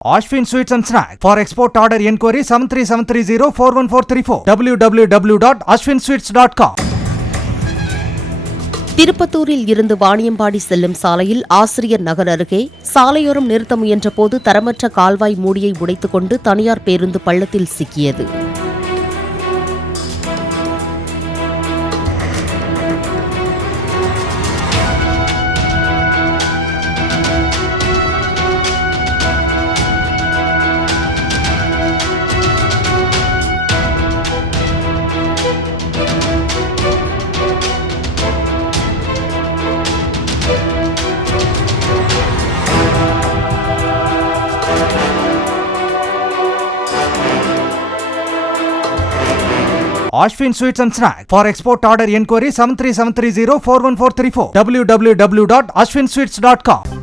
Ashwin Sweets and Snacks. For export order enquiry 73730 www.ashwinsweets.com. திருப்பத்தூரில் இருந்து வாணியம்பாடி செல்லும் சாலையில் ஆசிரியர் நகர் அருகே சாலையோரம் நிறுத்த முயன்ற போது தரமற்ற கால்வாய் மூடியை உடைத்துக் கொண்டு தனியார் பேருந்து பள்ளத்தில் சிக்கியது. Ashwin Sweets and Snacks. For export order enquiry 73730 www.ashwinsweets.com.